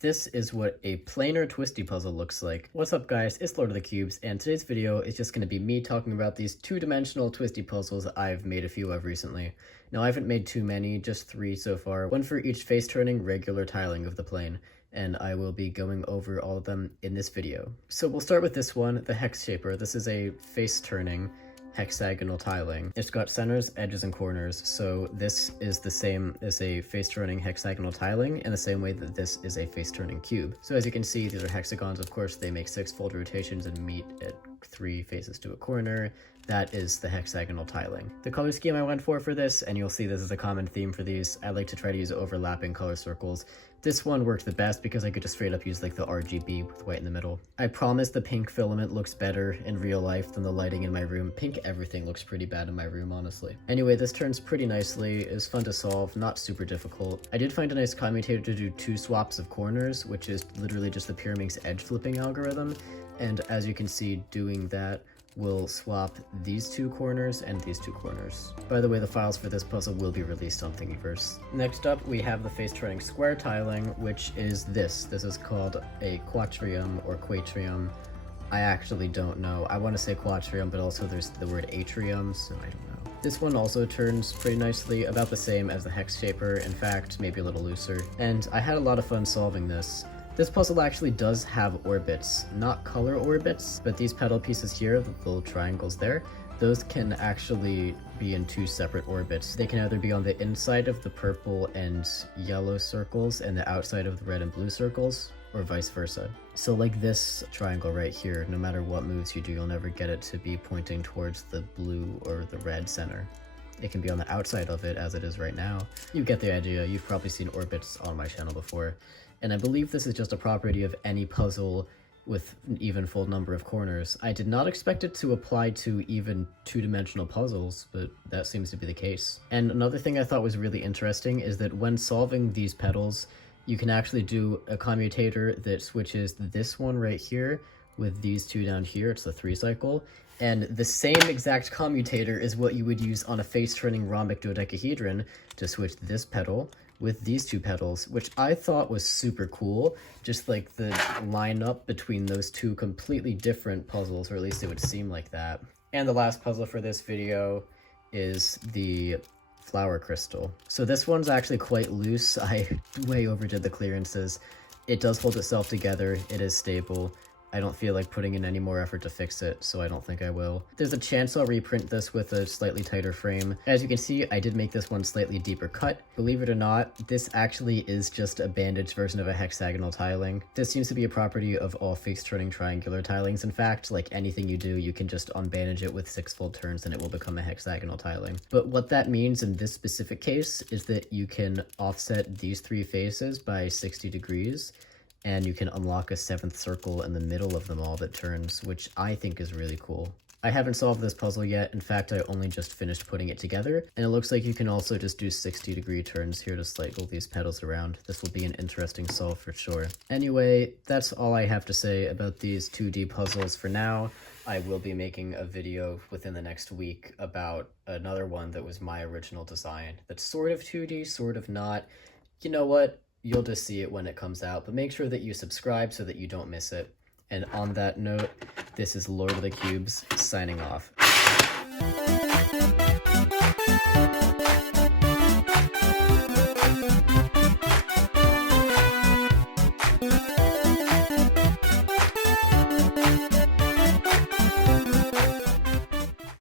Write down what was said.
This is what a planar twisty puzzle looks like. What's up guys, it's Lord of the Cubes, and today's video is just going to be me talking about these two-dimensional twisty puzzles I've made a few of recently. Now I haven't made too many, just 3 so far, one for each face-turning regular tiling of the plane, and I will be going over all of them in this video. So we'll start with this one, the Hex Shaper. This is a face-turning hexagonal tiling. It's got centers, edges, and corners, so this is the same as a face-turning hexagonal tiling in the same way that this is a face-turning cube. So as you can see, these are hexagons. Of course, they make 6-fold rotations and meet at 3 faces to a corner. That is the hexagonal tiling. The color scheme I went for this, and you'll see this is a common theme for these, I like to try to use overlapping color circles. This one worked the best because I could just straight up use like the RGB with white in the middle. I promise the pink filament looks better in real life than the lighting in my room. Pink everything looks pretty bad in my room, honestly. Anyway, this turns pretty nicely. It's fun to solve, not super difficult. I did find a nice commutator to do 2 swaps of corners, which is literally just the Pyraminx edge flipping algorithm. And as you can see, doing that will swap these 2 corners and these 2 corners. By the way, the files for this puzzle will be released on Thingiverse. Next up, we have the face-turning square tiling, which is this. This is called a Quatrium or Quatrium. I actually don't know. I want to say Quatrium, but also there's the word atrium, so I don't know. This one also turns pretty nicely, about the same as the Hex Shaper, in fact, maybe a little looser. And I had a lot of fun solving this. This puzzle actually does have orbits, not color orbits, but these petal pieces here, the little triangles there, those can actually be in 2 separate orbits. They can either be on the inside of the purple and yellow circles and the outside of the red and blue circles, or vice versa. So like this triangle right here, no matter what moves you do, you'll never get it to be pointing towards the blue or the red center. It can be on the outside of it, as it is right now. You get the idea. You've probably seen orbits on my channel before. And I believe this is just a property of any puzzle with an even full number of corners. I did not expect it to apply to even 2-dimensional puzzles, but that seems to be the case. And another thing I thought was really interesting is that when solving these petals, you can actually do a commutator that switches this one right here with these 2 down here. It's the 3 cycle. And the same exact commutator is what you would use on a face-turning rhombic dodecahedron to switch this petal with these 2 petals, which I thought was super cool. Just like the lineup between those 2 completely different puzzles, or at least it would seem like that. And the last puzzle for this video is the flower crystal. So this one's actually quite loose. I way overdid the clearances. It does hold itself together. It is stable. I don't feel like putting in any more effort to fix it, so I don't think I will. There's a chance I'll reprint this with a slightly tighter frame. As you can see, I did make this one slightly deeper cut. Believe it or not, this actually is just a bandaged version of a hexagonal tiling. This seems to be a property of all face-turning triangular tilings. In fact, like anything you do, you can just unbandage it with 6-fold turns and it will become a hexagonal tiling. But what that means in this specific case is that you can offset these 3 faces by 60 degrees, and you can unlock a 7th circle in the middle of them all that turns, which I think is really cool. I haven't solved this puzzle yet. In fact, I only just finished putting it together, and it looks like you can also just do 60-degree turns here to cycle these petals around. This will be an interesting solve for sure. Anyway, that's all I have to say about these 2D puzzles for now. I will be making a video within the next week about another one that was my original design. That's sort of 2D, sort of not. You know what? You'll just see it when it comes out, but make sure that you subscribe so that you don't miss it. And on that note, this is Lord of the Cubes signing off.